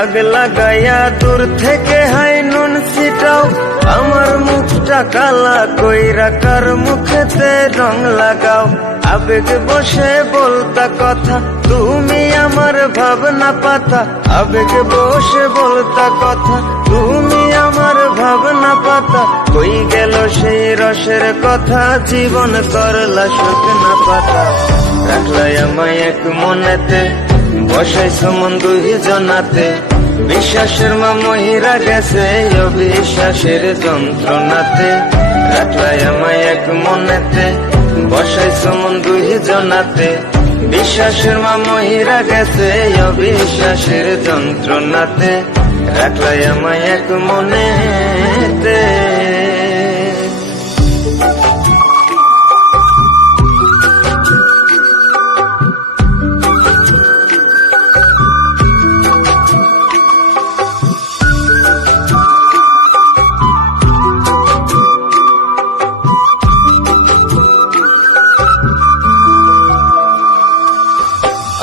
দাগ লাগাইয়া দূর থেকে হাই নুন ছিটাও, আমার মুখটা কালা কইরা কার মুখেতে রং লাগাও। আবেগ বসে বলতা কথা, তুমি আমার ভাবনা পাতা। আবেগ বসে বলতা কথা, তুমি আমার ভাবনা পাতা। কই গেল সেই রসের কথা, জীবন করলা শুকনা পাতা। রাখলাই আমায় এক মনেতে, বসাইছো মন দুই জনাতে। বিশ্বাসের মা মহিরা গেছে অবিশ্বাসের যন্ত্রণাতে। রাখলাই আমায় এক মনেতে, বসাইছো মন দুই জনাতে। বিশ্বাসের মা মহিরা গেছে অবিশ্বাসের যন্ত্রণাতে। রাখলাই আমায় এক মনেতে।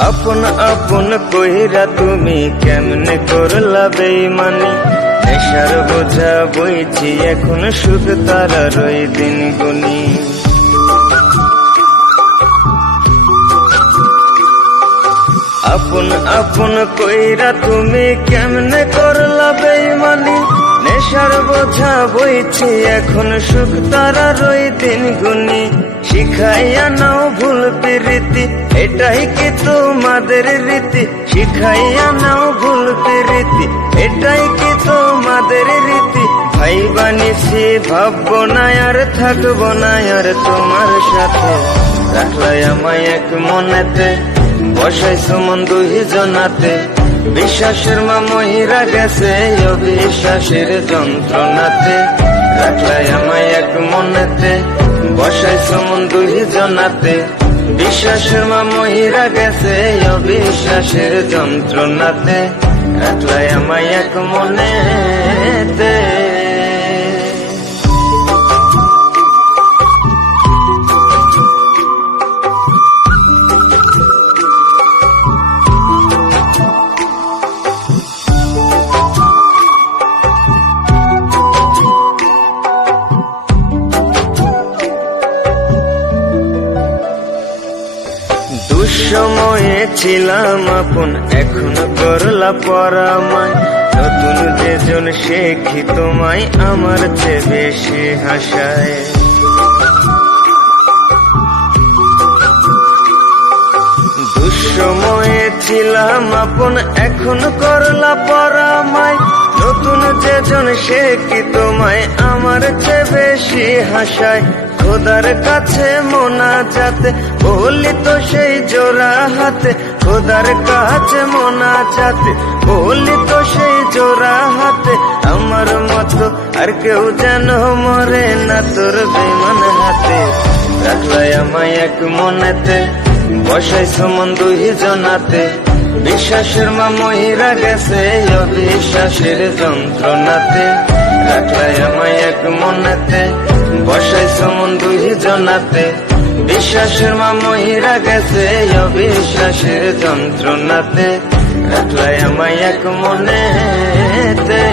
আপন আপন কইরা তুমি কেমনে করলা বেইমানি। নেশার বোঝা বইছি এখন সুখ তারার ওই দিন গুনি। আপন আপন কইরা তুমি কেমনে করলা বেইমানি। নেশার বোঝা বইছি এখন সুখ তারার ওই দিন গুনি। শিখাইয়া নাও ভুল প্রীতি, এটাই কি তোমাদের রীতি। শিখাইয়া নাও ভুল প্রীতি, এটাই কি তোমাদের রীতি। ভাই বানিছি ভাববো না আর থাকবো না আর তোমার সাথে। রাখলাই আমায় এক মনেতে, বসাইছো মন দুই জনাতে। বিশ্বাসের মা মহিরা গেছে অবিশ্বাসের যন্ত্রণাতে। রাখলাই আমায় এক মনেতে, বসাইছো মন দুই জনাতে। বিশ্বাসের মা মহিরা গেছে অবিশ্বাসের যন্ত্রণাতে। রাখলাই আমায় এক মনেতে। দুঃসময়ে ছিলাম আপন, এখন করলা পরামায়। নতুন যেজন সে কি তোমায় আমার চেয়ে বেশি হাসায়। দুঃসময়ে ছিলাম আপন, এখন করলা পরামায়। নতুন যেজন সে কি তোমায় আমার চেয়ে বেশি হাসায়। খোদার কাছে মোনাজাতে বলি তো সেই জোড়া হাতে। খোদার কাছে মোনাজাতে বলি তো সেই জোড়া হাতে। আমার মতো আর কেউ যেন মরে না তোর বেমান হাতে। রাখলাই আমায় এক মনেতে, বসাইছো মন দুই জনাতে। বিশ্বাসের মা মহিরা গেছে অবিশ্বাসের যন্ত্রণাতে। রাখলাই আমায় এক মনেতে, বসাইছো মন দুই জনাতে। বিশ্বাসের মা মহিরা গেছে অবিশ্বাসের যন্ত্রণাতে। রাখলাই আমায় এক মনেতে।